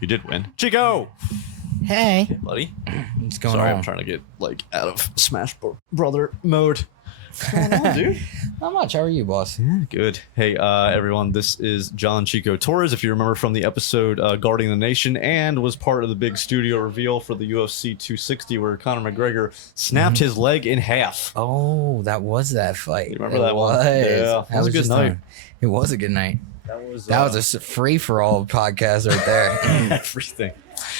You did win. Chico! Hey, Buddy. what's going Sorry, on? I'm trying to get, out of Smash Brother mode. What's going on, dude? Not much. How are you, boss? Good. Hey, everyone. This is John Chico Torres, if you remember from the episode Guarding the Nation, and was part of the big studio reveal for the UFC 260 where Conor McGregor snapped his leg in half. Oh, that was that fight. You remember that one? Yeah. That was a good night. It was a good night. That was a free-for-all podcast right there. Everything.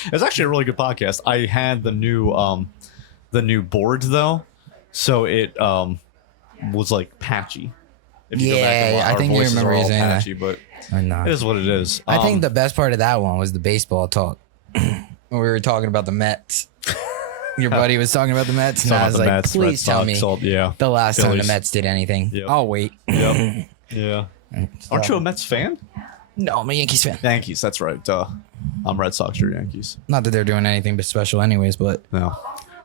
It was actually a really good podcast. I had the new board, though, so it was like patchy. If you go back and watch, I think our you voices remember are all saying patchy, that. but I know. it is what it is. I think the best part of that one was the baseball talk. When we were talking about the Mets. Your buddy was talking about the Mets, and I was like, Mets, please tell me the last time the Phillies. Mets did anything. Yep. I'll wait. Yep. Yeah. Aren't you a Mets fan? No, I'm a Yankees fan. Yankees, that's right. I'm Red Sox, you're Yankees. Not that they're doing anything but special anyways, but... No.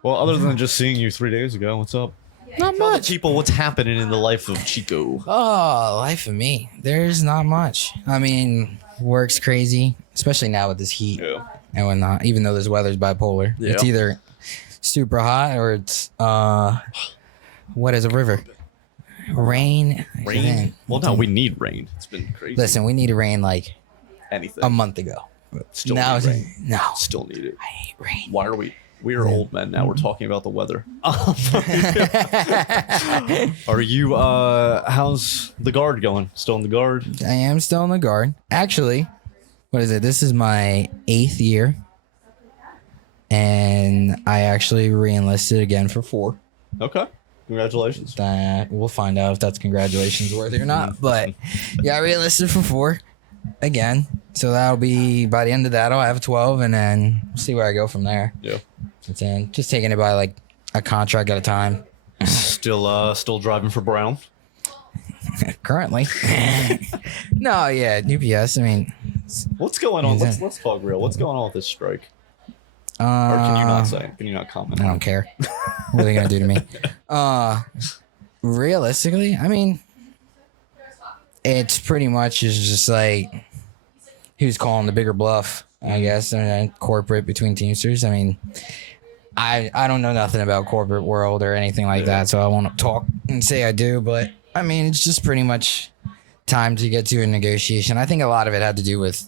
Well, other than just seeing you 3 days ago, what's up? Not Tell the much. people what's happening in the life of Chico. Oh, life of me. There's not much. I mean, work's crazy, especially now with this heat and whatnot, even though this weather's bipolar. Yeah. It's either super hot or it's, what is a river? Rain. Rain? Well, no, we need rain. It's been crazy. Listen, we needed rain like Anything. a month ago. Still Now, need rain. no. Still need it. I hate rain. Why are we? We are old men now. We're talking about the weather. Are you? How's the guard going? Still in the guard? I am still in the guard. Actually, what is it? This is my 8th year. And I actually re-enlisted again for 4. Okay. Congratulations. We'll find out if that's congratulations worthy or not. But yeah, I re-enlisted for 4 again. So that'll be, by the end of that, I'll have 12, and then we'll see where I go from there. Yeah. And just taking it by like a contract at a time. Still driving for Brown. Currently. No, yeah, UPS. I mean, What's going on? Let's talk real. What's going on with this strike? Or can you not say? Can you not comment? I don't care. What are they gonna do to me? Realistically, I mean, it's pretty much just like who's calling the bigger bluff, I guess, and corporate between Teamsters. I mean, I don't know nothing about corporate world or anything like that, so I won't talk and say I do, but I mean, it's just pretty much time to get to a negotiation. I think a lot of it had to do with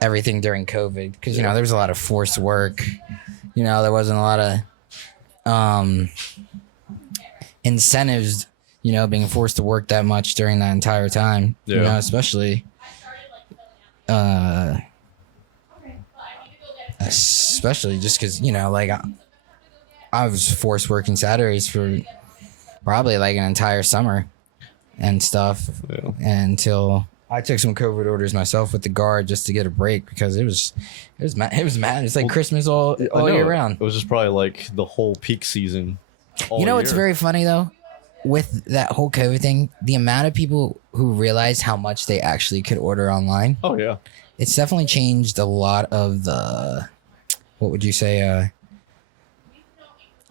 everything during COVID, because, you know, there was a lot of forced work. You know, there wasn't a lot of incentives, you know, being forced to work that much during that entire time. Yeah. You know, especially just because, you know, like I was forced working Saturdays for probably like an entire summer and stuff until I took some COVID orders myself with the guard just to get a break, because it was mad. It's like Christmas all year round. It was just probably like the whole peak season. You know what's very funny though? With that whole COVID thing, the amount of people who realized how much they actually could order online. Oh yeah. It's definitely changed a lot of the, what would you say,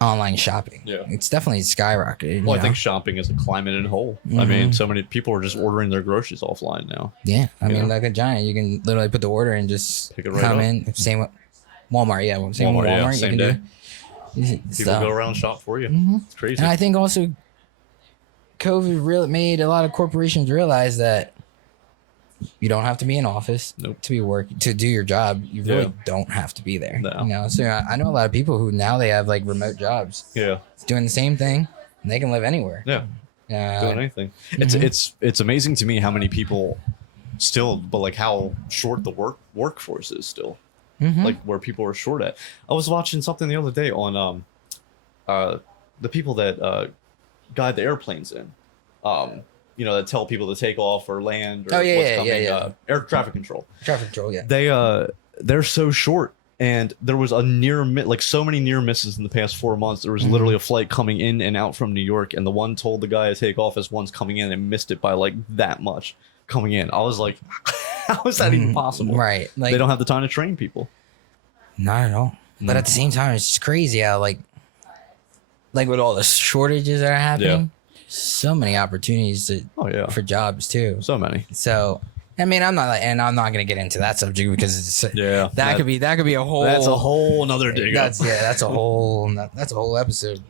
online shopping. Yeah. It's definitely skyrocketed. Well, I think shopping is a climate in whole. I mean, so many people are just ordering their groceries offline now. Yeah. I mean, like a giant, you can literally put the order and just Pick it right come up. in. Same with Walmart. Yeah. Same with Walmart. Same you day. can do People go around and shop for you. It's crazy. And I think also COVID really made a lot of corporations realize that you don't have to be in office to do your job. You really don't have to be there. No. You know, so I know a lot of people who now they have like remote jobs. Yeah. Doing the same thing, and they can live anywhere. Yeah. Doing anything. It's amazing to me how many people still, but like how short the workforce is still. Like where people are short at. I was watching something the other day on the people that guide the airplanes in. You know, that tell people to take off or land or what's coming. Air traffic control. Traffic control, yeah. They're so short, and there was so many near misses in the past 4 months. There was literally a flight coming in and out from New York, and the one told the guy to take off as one's coming in and missed it by like that much coming in. I was like, how is that even possible? Right. Like, they don't have the time to train people. Not at all. But at the same time, it's just crazy how like with all the shortages that are happening, so many opportunities for jobs too. So many. So I mean, I'm not gonna get into that subject because it's, that could be a whole. That's a whole another dig. That's a whole episode.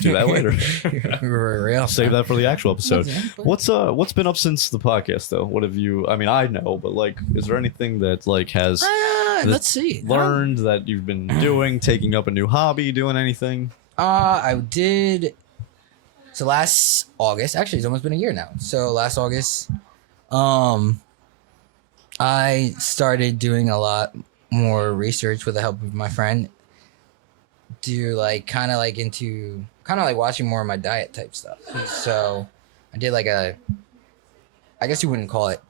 Do that later. Real. Save that for the actual episode. What's been up since the podcast though? What have you? I mean, I know, but like, is there anything that like has let's see learned that you've been doing, taking up a new hobby, doing anything? I did. So last August, actually, it's almost been a year now. So last August, I started doing a lot more research with the help of my friend. Do like kind of like watching more of my diet type stuff. So I did like I guess you wouldn't call it.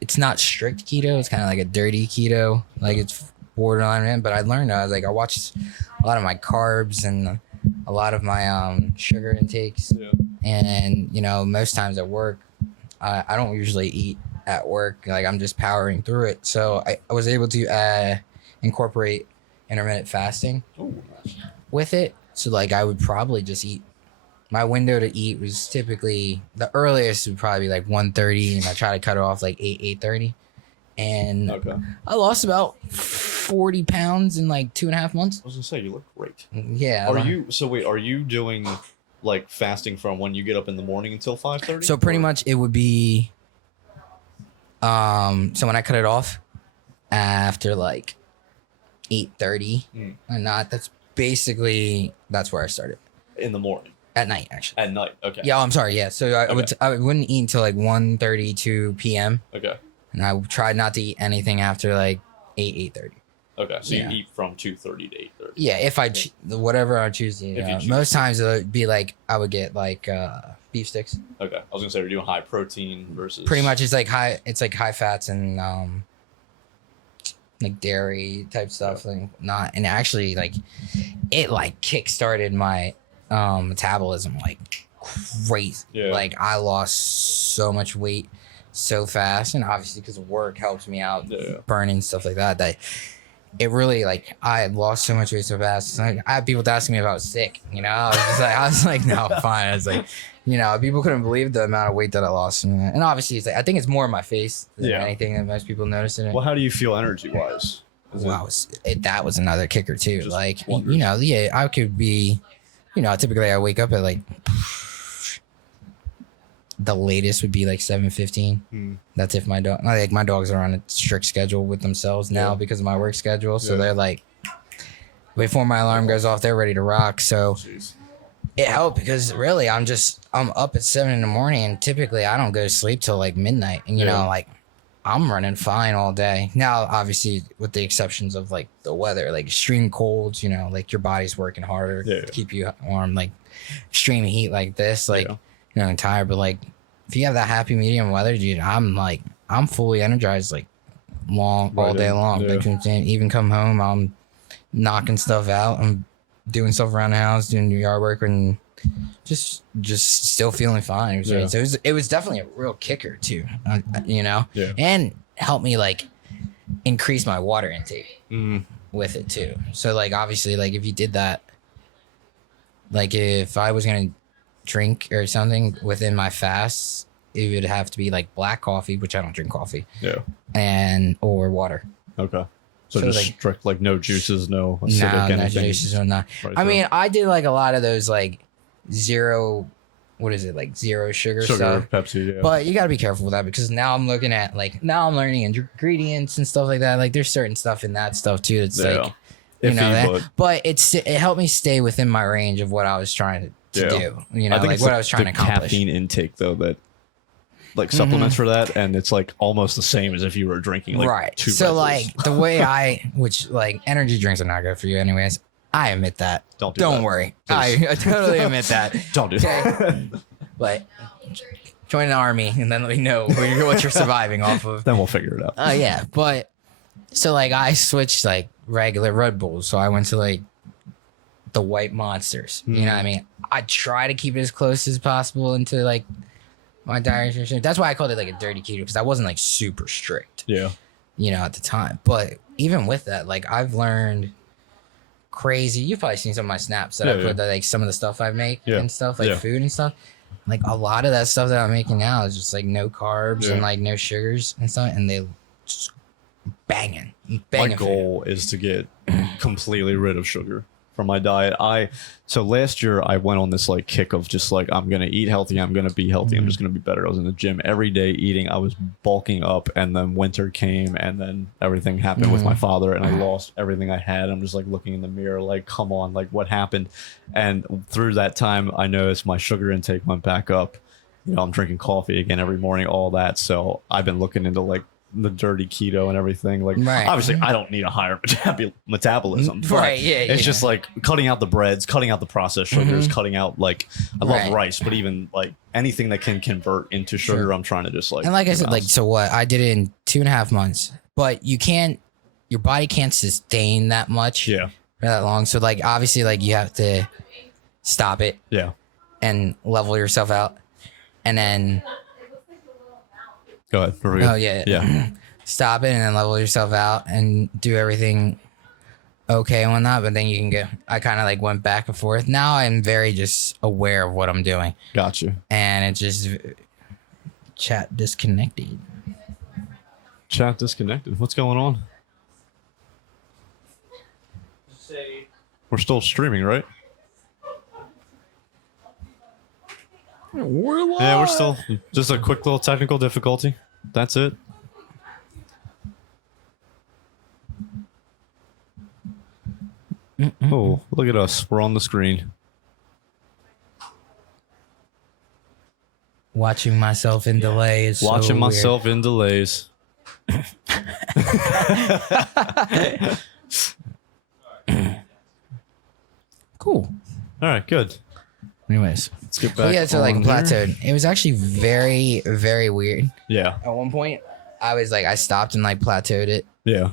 It's not strict keto. It's kind of like a dirty keto. Like it's borderline. But I learned. I watched a lot of my carbs and a lot of my sugar intakes. Yeah. And most times at work, I don't usually eat at work. Like I'm just powering through it. So I was able to incorporate intermittent fasting with it. So like I would probably just eat. My window to eat was typically the earliest would probably be like 1:30, and I try to cut it off like 8:30. And I lost about 40 pounds in like 2.5 months. I was gonna say you look great. Yeah. Are you doing like fasting from when you get up in the morning until 5:30? So pretty much it would be. So when I cut it off after like 8:30 and that's where I started. In the morning. At night, actually. At night, okay. Yeah, I'm sorry. Yeah, so I wouldn't eat until like 1:32 p.m. Okay. And I tried not to eat anything after like 8:30. Okay, so you eat from 2:30 to 8:30. Yeah, if whatever I choose to eat. Most times it would be like I would get like beef sticks. Okay, I was gonna say we're doing high protein versus. Pretty much, it's like high fats and like dairy type stuff, and actually like it like kick-started my metabolism like crazy. Like I lost so much weight so fast, and obviously because work helps me out burning stuff like that it really like I had lost so much weight so fast. Like I had people asking me if I was sick, I was like no, fine. I was like, people couldn't believe the amount of weight that I lost, and obviously it's like, I think it's more in my face than anything that most people notice in it. Well, how do you feel energy wise? Wow, that was another kicker too. Like I could be, typically I wake up at like the latest would be like 7:15. That's if my dogs are on a strict schedule with themselves now because of my work schedule. So they're like, before my alarm goes off, they're ready to rock. So it helped because really I'm up at 7 a.m. and typically I don't go to sleep till like midnight. And like I'm running fine all day. Now, obviously, with the exceptions of like the weather, like extreme colds, like your body's working harder to keep you warm, like extreme heat like this, like, tired. But like, if you have that happy medium weather, dude, I'm fully energized, like all day long. Like, even come home, I'm knocking stuff out. I'm doing stuff around the house, doing yard work, and just still feeling fine. It was definitely a real kicker too, and helped me like increase my water intake with it too. So like obviously like if you did that, like if I was gonna drink or something within my fast, it would have to be like black coffee, which I don't drink coffee. Or water. Okay. So just like, strict, like no juices, no acidic anything. No juices or not. I mean, I did like a lot of those like zero sugar stuff. Pepsi, But you got to be careful with that because now I'm looking at I'm learning ingredients and stuff like that. Like there's certain stuff in that stuff too. It's like, but it helped me stay within my range of what I was trying to do. I think like what I was trying to accomplish. Caffeine intake though that like supplements for that, and it's like almost the same as if you were drinking like 2 So Red Bulls. like the way which like energy drinks are not good for you anyways. I admit that. Don't worry. I totally admit that. Don't do that. But join the army and then let me know what you're surviving off of. Then we'll figure it out. Oh yeah, but so like I switched like regular Red Bulls, so I went to like the white monsters. You know what I mean? I try to keep it as close as possible into like my diet. That's why I called it like a dirty keto because I wasn't like super strict. Yeah. At the time. But even with that, like I've learned crazy. You've probably seen some of my snaps that I put that, like some of the stuff I make and stuff like food and stuff. like a lot of that stuff that I'm making now is just like no carbs and like no sugars and stuff, and they just banging. My goal is to get completely rid of sugar from my diet. So last year I went on this like kick of just like, I'm gonna eat healthy, I'm gonna be healthy, I'm just gonna be better. I was in the gym every day eating, I was bulking up, and then winter came, and then everything happened with my father, and I lost everything I had. I'm just like looking in the mirror like, come on, like what happened? And through that time I noticed my sugar intake went back up. You know, I'm drinking coffee again every morning, all that. So I've been looking into like the dirty keto and everything. Like, obviously I don't need a higher metabolism, it's just like cutting out the breads, cutting out the processed sugars, cutting out like, I love rice, but even like anything that can convert into sugar, I'm trying to just like, and like I said, like, so what I did it in 2.5 months, but you can't, your body can't sustain that much for that long. So like, obviously like you have to stop it and level yourself out, and then go ahead. Oh yeah. Stop it and then level yourself out and do everything okay and whatnot. But then you can I kind of like went back and forth. Now I'm very just aware of what I'm doing. Gotcha. And it's just chat disconnected. Chat disconnected. What's going on? We're still streaming, right? We're live. Yeah, we're still just a quick little technical difficulty. That's it. Oh, look at us. We're on the screen. Watching myself in delay is Watching so myself in delays. Cool. All right, good. Anyways, let's get back. So like plateaued. It was actually very, very weird. Yeah. At one point, I was like, I stopped and like plateaued it. Yeah.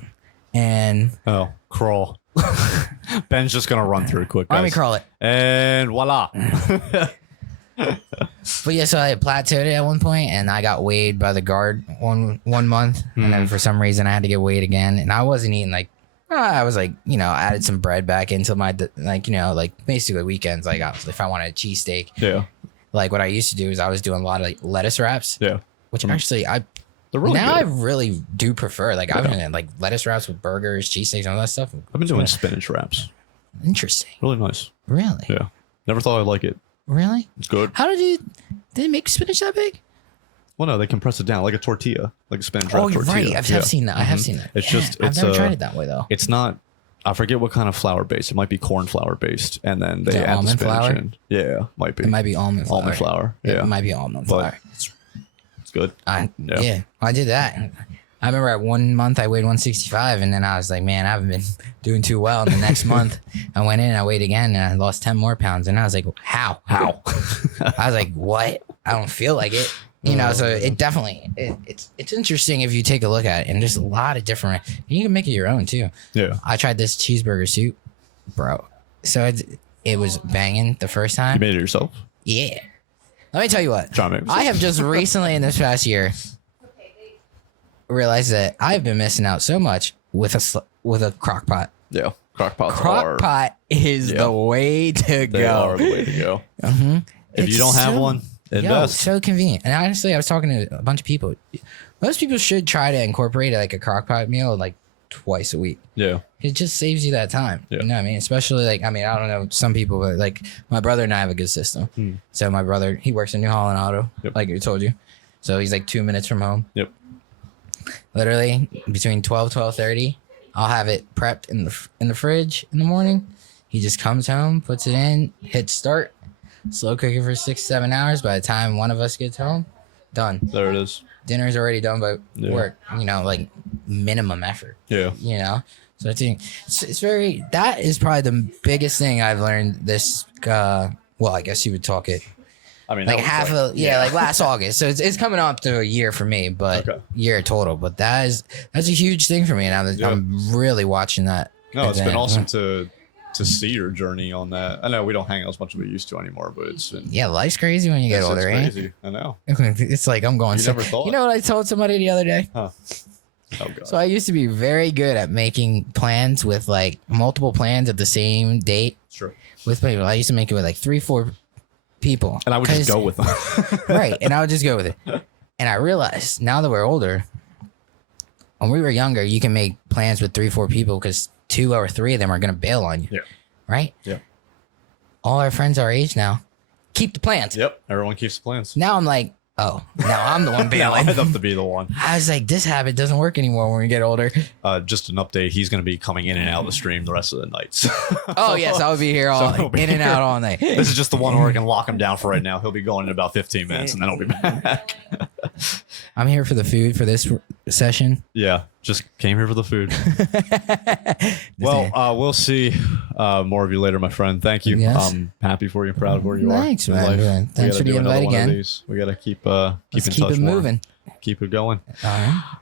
And crawl. Ben's just gonna run through it quick, guys. Let me crawl it. And voila. But yeah, so I plateaued it at one point, and I got weighed by the guard one month, and then for some reason I had to get weighed again, and I wasn't eating like. I was like, you know, added some bread back into my, like, you know, like basically weekends. Like, if I wanted a cheesesteak, like what I used to do is I was doing a lot of like lettuce wraps, which actually really I really do prefer. Like, I've been doing like lettuce wraps with burgers, cheesesteaks, and all that stuff. I've been doing spinach wraps. Interesting. Really nice. Really? Yeah. Never thought I'd like it. Really? It's good. How did they make spinach that big? Well, no, they compress it down like a tortilla, like a spinach wrap tortilla. Right. I've seen that. I have seen that. It's just, I've never tried it that way though. It's not. I forget what kind of flour based. It might be corn flour based, and then they add the spinach in. Yeah, might be. It might be almond flour. Almond flour. Yeah, it might be almond flour. It's good. I did that. I remember at 1 month I weighed 165, and then I was like, man, I haven't been doing too well. And the next month I went in and I weighed again, and I lost 10 more pounds. And I was like, how? I was like, what? I don't feel like it. You know, so it definitely it's interesting if you take a look at it, and there's a lot of different. You can make it your own too. Yeah, I tried this cheeseburger soup, bro. So it was banging the first time. You made it yourself? Yeah. Let me tell you what. I have just recently in this past year realized that I've been missing out so much with a crock pot. Yeah, crock pot is the way to go. They are the way to go. If you don't have one. So convenient. And honestly, I was talking to a bunch of people. Most people should try to incorporate like a crock pot meal like twice a week. Yeah. It just saves you that time. Yeah. You know what I mean? Especially like, I mean, I don't know some people, but like my brother and I have a good system. So my brother, he works in New Holland Auto, like I told you. So he's like 2 minutes from home. Yep. Literally between 12:30, I'll have it prepped in the fridge in the morning. He just comes home, puts it in, hits start. Slow cooking for 6-7 hours. By the time one of us gets home, done. There it is. Dinner's already done by work. You know, like minimum effort. Yeah. You know, so I think it's very. That is probably the biggest thing I've learned this. Well, I guess you would talk it. I mean, like like last August. So it's coming up to a year for me, but year total. But that's a huge thing for me, and I'm really watching that. No, it's been awesome to see your journey on that. I know we don't hang out as much as we used to anymore, but it's been, life's crazy when you get older, it's crazy. I know. It's like I'm going. You never thought. You know what I told somebody the other day? Huh. Oh god. So I used to be very good at making plans with like multiple plans at the same date. Sure. With people, I used to make it with like 3-4 people. And I would just go with them. Right. And I would just go with it. And I realized now that we're older, when we were younger, you can make plans with 3-4 people because 2 or 3 of them are going to bail on you. Yeah. Right? Yeah. All our friends our age now keep the plans. Yep. Everyone keeps the plans. Now I'm like, oh, now I'm the one bailing. I'd love to be the one. I was like, this habit doesn't work anymore when we get older. Just an update. He's going to be coming in and out of the stream the rest of the nights. Oh, yes. I'll be here in and out all night. This is just the one where I can lock him down for right now. He'll be going in about 15 minutes and then I'll be back. I'm here for the food for this session. Yeah. Just came here for the food. Well, we'll see more of you later, my friend. Thank you. Yes. I'm happy for you, proud of where you Thanks, are. man. Thanks for the invite again. We got to keep in Let's touch keep it more. moving. Keep it going. All right.